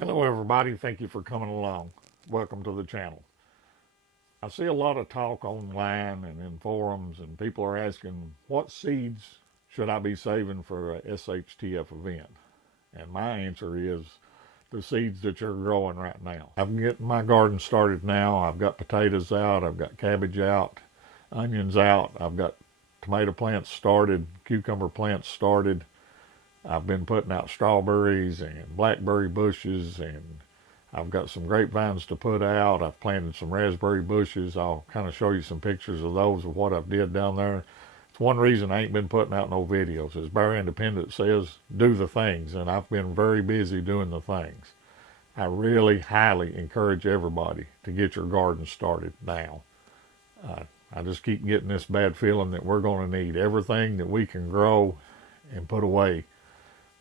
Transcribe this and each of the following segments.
Hello everybody, thank you for coming along. Welcome to the channel. I see a lot of talk online and in forums, and people are asking what seeds should I be saving for a SHTF event? And my answer is the seeds that you're growing right now. I'm getting my garden started now. I've got potatoes out, I've got cabbage out, onions out, I've got tomato plants started, cucumber plants started. I've been putting out strawberries and blackberry bushes, and I've got some grapevines to put out. I've planted some raspberry bushes. I'll kind of show you some pictures of those, of what I've did down there. It's one reason I ain't been putting out no videos. As Barry Independent says, do the things, and I've been very busy doing the things. I really highly encourage everybody to get your garden started now. I just keep getting this bad feeling that we're going to need everything that we can grow and put away,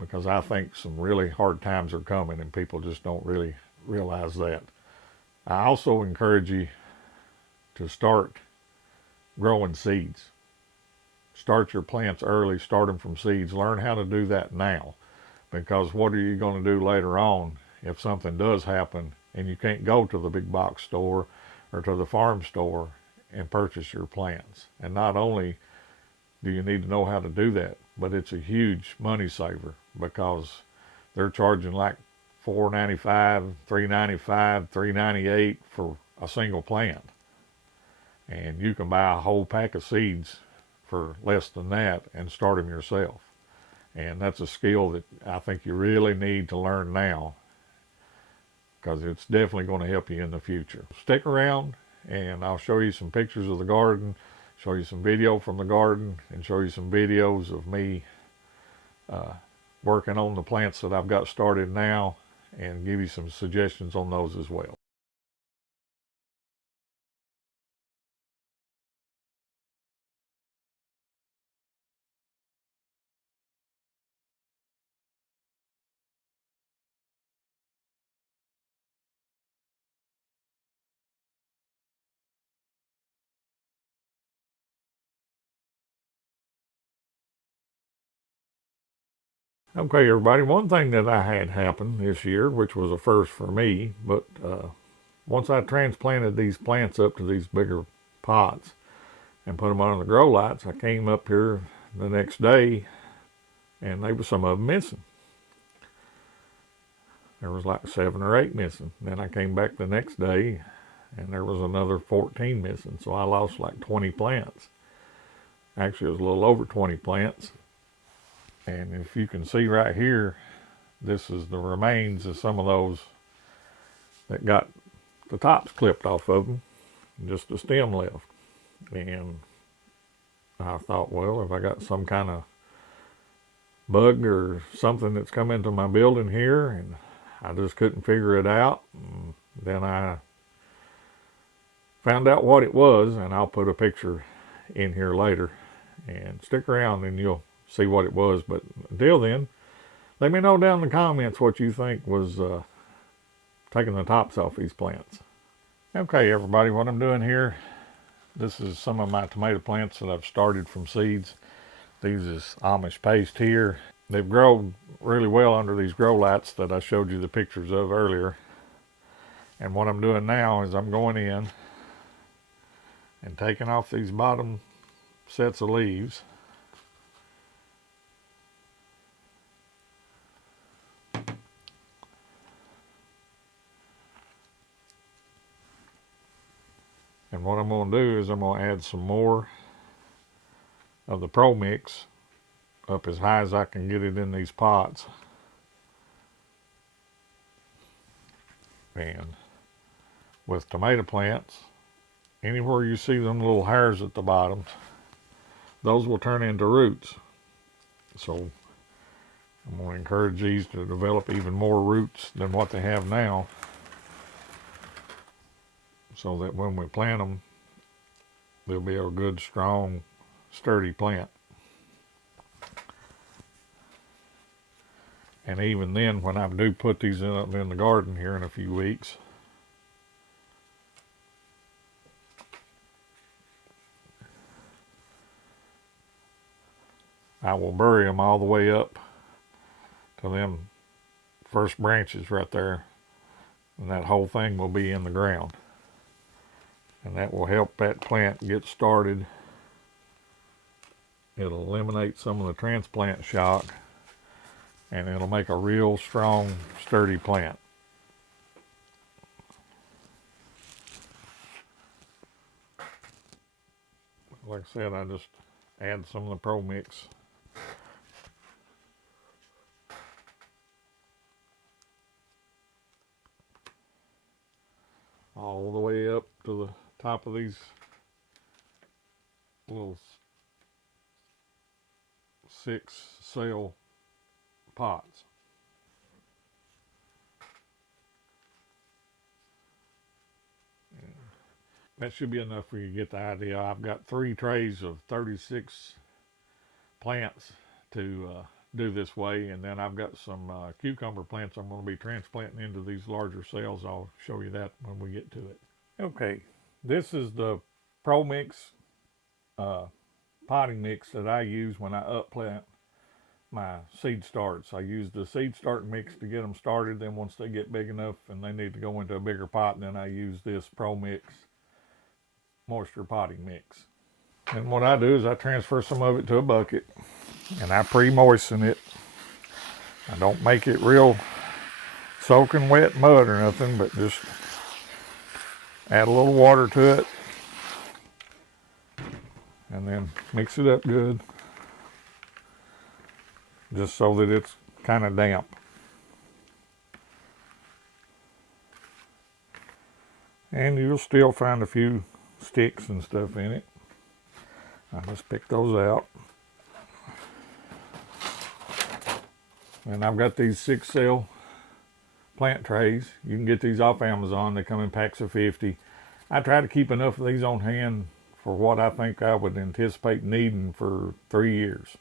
because I think some really hard times are coming and people just don't really realize that. I also encourage you to start growing seeds. Start your plants early, start them from seeds. Learn how to do that now, because what are you going to do later on if something does happen and you can't go to the big box store or to the farm store and purchase your plants? And not only do you need to know how to do that, but it's a huge money saver, because they're charging like $4.95, $3.95, $3.98 for a single plant. And you can buy a whole pack of seeds for less than that and start them yourself. And that's a skill that I think you really need to learn now, because it's definitely going to help you in the future. Stick around and I'll show you some pictures of the garden, show you some video from the garden, and show you some videos of me working on the plants that I've got started now, and give you some suggestions on those as well. Okay, everybody, one thing that I had happen this year, which was a first for me, but once I transplanted these plants up to these bigger pots and put them on the grow lights, I came up here the next day and there was some of them missing. There was like 7 or 8 missing. Then I came back the next day and there was another 14 missing. So I lost like 20 plants. Actually, it was a little over 20 plants. And if you can see right here, this is the remains of some of those that got the tops clipped off of them, just the stem left. And I thought, well, if I got some kind of bug or something that's come into my building here, and I just couldn't figure it out, and then I found out what it was, and I'll put a picture in here later. And stick around and you'll see what it was. But until then, let me know down in the comments what you think was taking the tops off these plants. Okay, everybody, what I'm doing here, this is some of my tomato plants that I've started from seeds. These is Amish paste here. They've grown really well under these grow lights that I showed you the pictures of earlier. And what I'm doing now is I'm going in and taking off these bottom sets of leaves. And what I'm going to do is I'm going to add some more of the Pro Mix up as high as I can get it in these pots. And with tomato plants, anywhere you see them little hairs at the bottom, those will turn into roots. So I'm going to encourage these to develop even more roots than what they have now, so that when we plant them, they'll be a good, strong, sturdy plant. And even then, when I do put these in the garden here in a few weeks, I will bury them all the way up to them first branches right there, and that whole thing will be in the ground. And that will help that plant get started. It'll eliminate some of the transplant shock, and it'll make a real strong, sturdy plant. Like I said, I just add some of the Pro Mix. All the way up to the top of these little 6-cell pots. That should be enough for you to get the idea. I've got 3 trays of 36 plants to do this way, and then I've got some cucumber plants I'm going to be transplanting into these larger cells. I'll show you that when we get to it. Okay, this is the Pro Mix potting mix that I use when I upplant my seed starts. I use the seed start mix to get them started. Then once they get big enough and they need to go into a bigger pot, then I use this Pro Mix moisture potting mix. And what I do is I transfer some of it to a bucket and I pre-moisten it. I don't make it real soaking wet mud or nothing, but just add a little water to it and then mix it up good, just so that it's kind of damp. And you'll still find a few sticks and stuff in it. I just pick those out. And I've got these 6-cell plant trays. You can get these off Amazon. They come in packs of 50. I try to keep enough of these on hand for what I think I would anticipate needing for 3 years.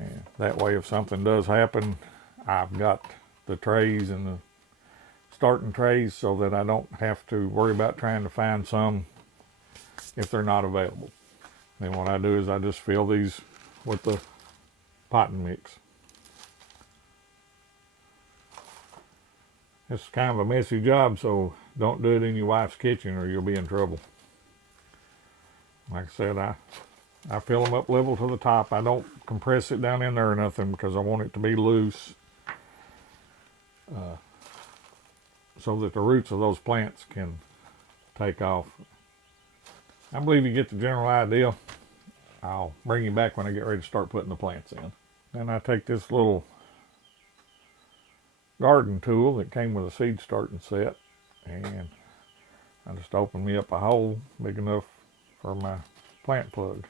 And that way, if something does happen, I've got the trays and the starting trays so that I don't have to worry about trying to find some if they're not available. Then what I do is I just fill these with the potting mix. It's kind of a messy job, so don't do it in your wife's kitchen or you'll be in trouble. Like I said, I fill them up level to the top. I don't compress it down in there or nothing because I want it to be loose, so that the roots of those plants can take off. I believe you get the general idea. I'll bring you back when I get ready to start putting the plants in. Then I take this little garden tool that came with a seed starting set, and I just open me up a hole big enough for my plant plug.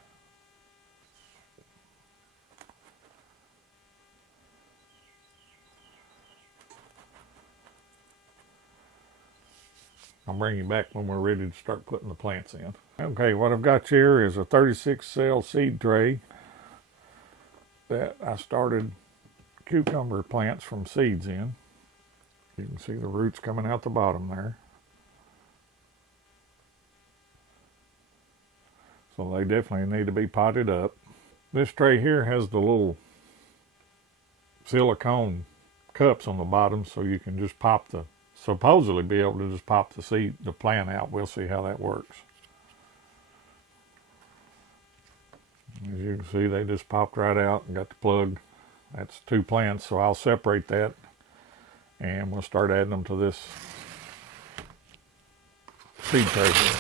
I'll bring you back when we're ready to start putting the plants in. Okay, what I've got here is a 36-cell seed tray that I started cucumber plants from seeds in. You can see the roots coming out the bottom there. So they definitely need to be potted up. This tray here has the little silicone cups on the bottom, so you can just supposedly be able to just pop the plant out. We'll see how that works. As you can see, they just popped right out and got the plug. That's 2 plants, so I'll separate that and we'll start adding them to this seed tray here.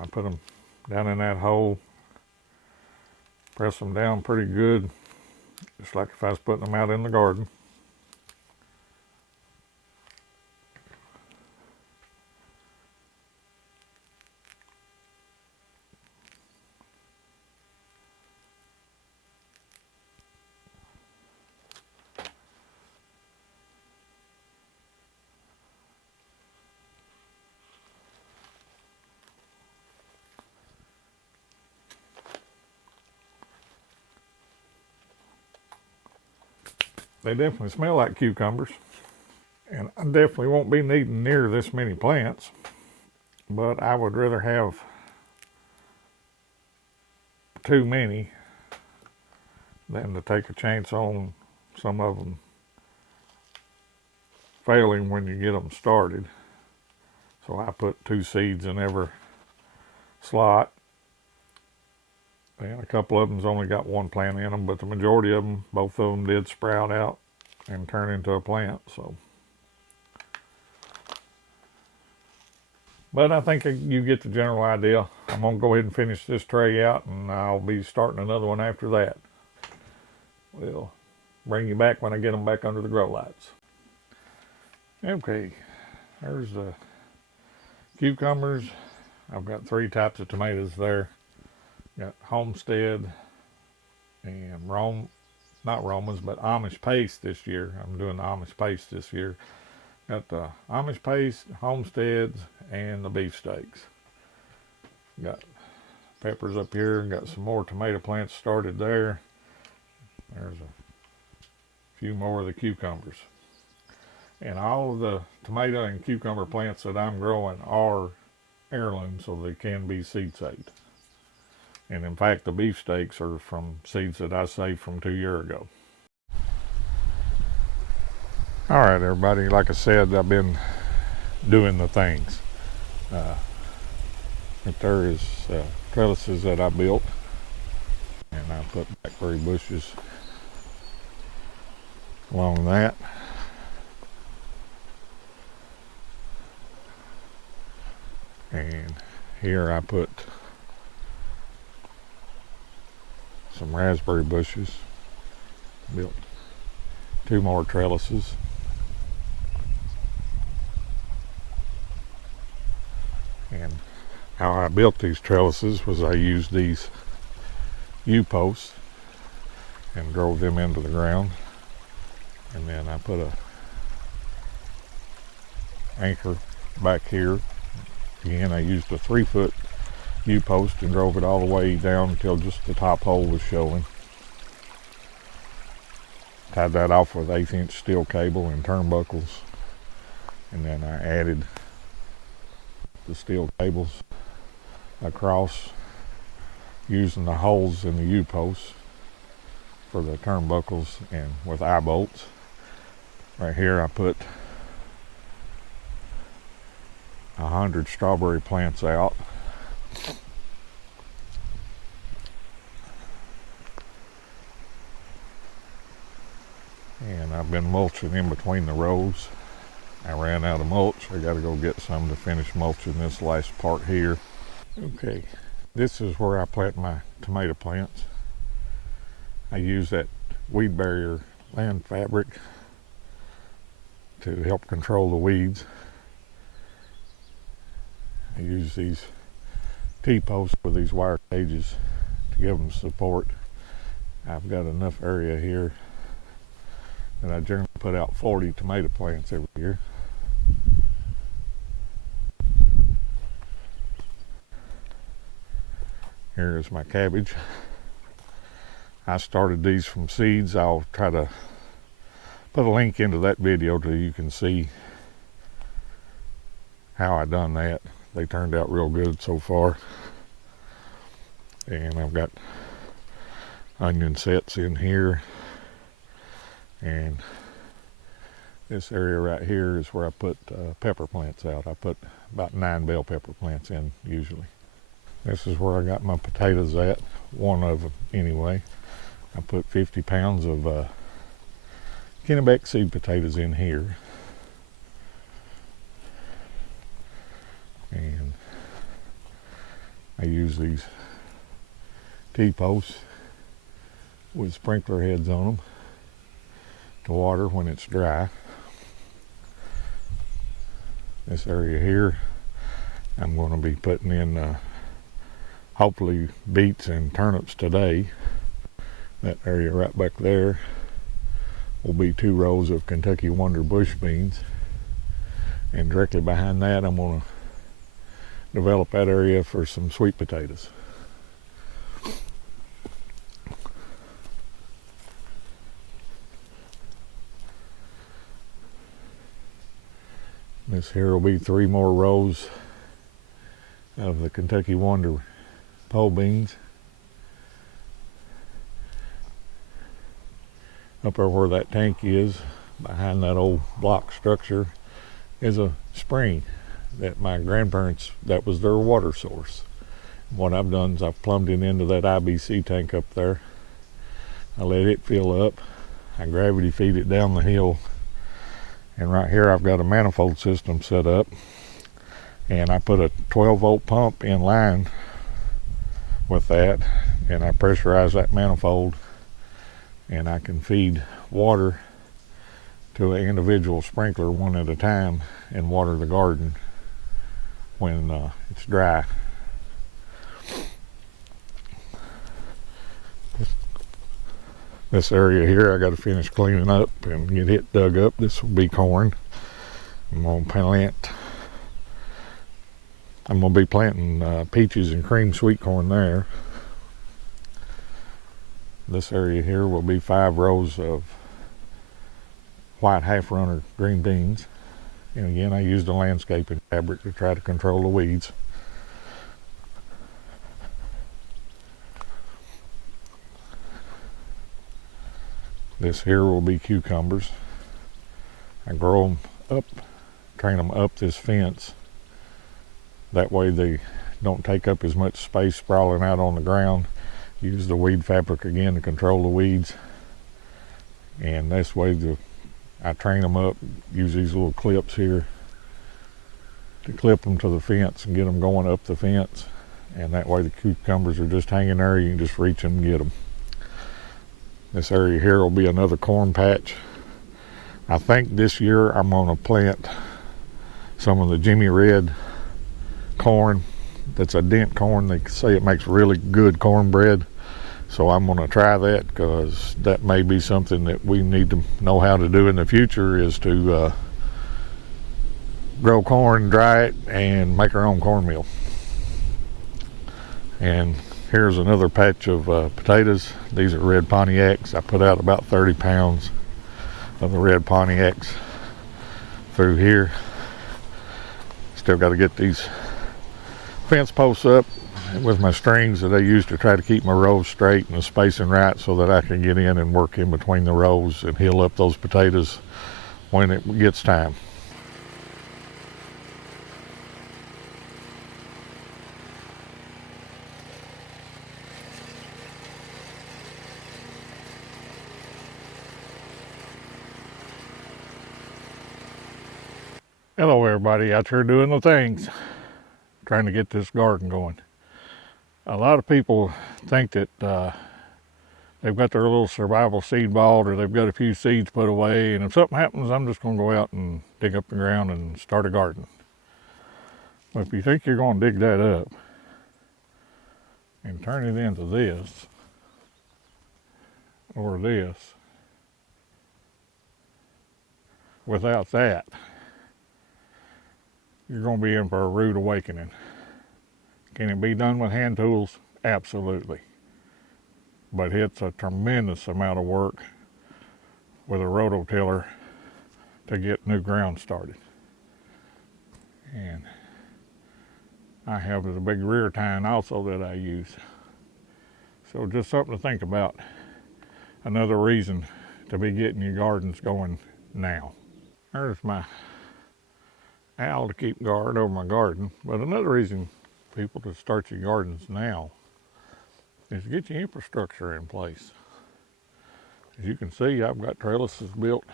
I put them down in that hole, press them down pretty good, just like if I was putting them out in the garden. They definitely smell like cucumbers. And I definitely won't be needing near this many plants, but I would rather have too many than to take a chance on some of them failing when you get them started. So I put 2 seeds in every slot, and a couple of them's only got 1 plant in them, but the majority of them, both of them did sprout out and turn into a plant. So, but I think you get the general idea. I'm going to go ahead and finish this tray out, and I'll be starting another one after that. We'll bring you back when I get them back under the grow lights. Okay, there's the cucumbers. I've got 3 types of tomatoes there. Got Homestead and not Romans, but Amish Paste this year. I'm doing the Amish Paste this year. Got the Amish Paste, Homesteads, and the beefsteaks. Got peppers up here. Got some more tomato plants started there. There's a few more of the cucumbers. And all of the tomato and cucumber plants that I'm growing are heirlooms, so they can be seed saved. And in fact, the beefsteaks are from seeds that I saved from 2 years ago. All right, everybody, like I said, I've been doing the things. But there is trellises that I built, and I put blackberry bushes along that. And here I put some raspberry bushes, built 2 more trellises. And how I built these trellises was I used these U-posts and drove them into the ground, and then I put a anchor back here. Again, I used a 3-foot U-post and drove it all the way down until just the top hole was showing. Tied that off with 1/8-inch steel cable and turnbuckles, and then I added the steel cables across using the holes in the U-posts for the turnbuckles and with eye bolts. Right here I put 100 strawberry plants out. And I've been mulching in between the rows. I ran out of mulch. I got to go get some to finish mulching this last part here. Okay, this is where I plant my tomato plants. I use that weed barrier land fabric to help control the weeds. I use these T-posts with these wire cages to give them support. I've got enough area here that I generally put out 40 tomato plants every year. Here is my cabbage. I started these from seeds. I'll try to put a link into that video so you can see how I done that. They turned out real good so far. And I've got onion sets in here. And this area right here is where I put pepper plants out. I put about 9 bell pepper plants in usually. This is where I got my potatoes at, one of them anyway. I put 50 pounds of Kennebec seed potatoes in here. And I use these T-posts with sprinkler heads on them to water when it's dry. This area here I'm going to be putting in hopefully beets and turnips today. That area right back there will be 2 rows of Kentucky Wonder bush beans, and directly behind that I'm going to develop that area for some sweet potatoes. This here will be 3 more rows of the Kentucky Wonder pole beans. Up there where that tank is, behind that old block structure, is a spring that my grandparents, that was their water source. What I've done is I've plumbed it into that IBC tank up there. I let it fill up. I gravity feed it down the hill. And right here I've got a manifold system set up. And I put a 12-volt pump in line with that. And I pressurize that manifold. And I can feed water to an individual sprinkler one at a time and water the garden when it's dry. This area here I got to finish cleaning up and get it dug up. This will be corn. I'm going to be planting peaches and cream sweet corn there. This area here will be 5 rows of white half-runner green beans. And again, I used a landscaping fabric to try to control the weeds. This here will be cucumbers. I grow them up, train them up this fence. That way they don't take up as much space sprawling out on the ground. Use the weed fabric again to control the weeds. And this way I train them up, use these little clips here to clip them to the fence and get them going up the fence. And that way the cucumbers are just hanging there, you can just reach them and get them. This area here will be another corn patch. I think this year I'm going to plant some of the Jimmy Red corn. That's a dent corn. They say it makes really good cornbread. So I'm going to try that, because that may be something that we need to know how to do in the future, is to grow corn, dry it, and make our own cornmeal. And here's another patch of potatoes. These are red Pontiacs. I put out about 30 pounds of the red Pontiacs through here. Still got to get these fence posts up with my strings that I use to try to keep my rows straight and the spacing right, so that I can get in and work in between the rows and heal up those potatoes when it gets time. Hello everybody, out here doing the things, trying to get this garden going. A lot of people think that they've got their little survival seed vault, or they've got a few seeds put away, and if something happens, I'm just going to go out and dig up the ground and start a garden. But if you think you're going to dig that up and turn it into this or this without that, you're going to be in for a rude awakening. Can it be done with hand tools? Absolutely. But it's a tremendous amount of work with a rototiller to get new ground started. And I have a big rear tine also that I use. So just something to think about. Another reason to be getting your gardens going now. There's my owl to keep guard over my garden. But another reason people to start your gardens now is to get your infrastructure in place. As you can see, I've got trellises built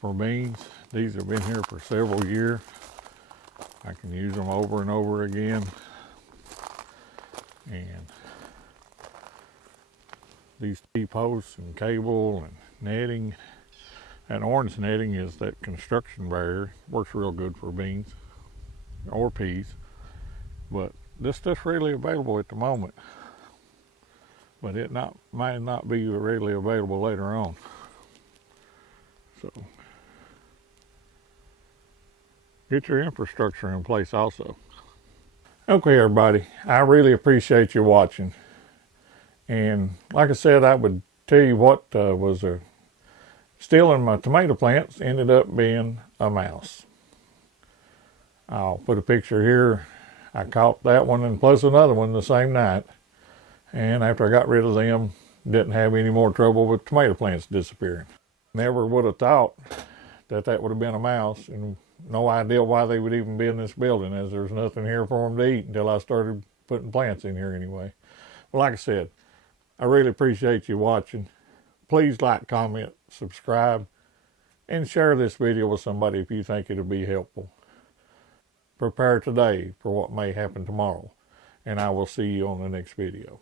for beans. These have been here for several years. I can use them over and over again. And these T-posts and cable and netting. And orange netting is that construction barrier. Works real good for beans or peas. But this stuff's readily available at the moment. But it might not be readily available later on. So get your infrastructure in place also. Okay, everybody, I really appreciate you watching. And like I said, I would tell you what was stealing my tomato plants ended up being a mouse. I'll put a picture here. I caught that one and plus another one the same night. And after I got rid of them, didn't have any more trouble with tomato plants disappearing. Never would have thought that that would have been a mouse, and no idea why they would even be in this building, as there's nothing here for them to eat until I started putting plants in here anyway. Well, like I said, I really appreciate you watching. Please like, comment, subscribe, and share this video with somebody if you think it'll be helpful. Prepare today for what may happen tomorrow, and I will see you on the next video.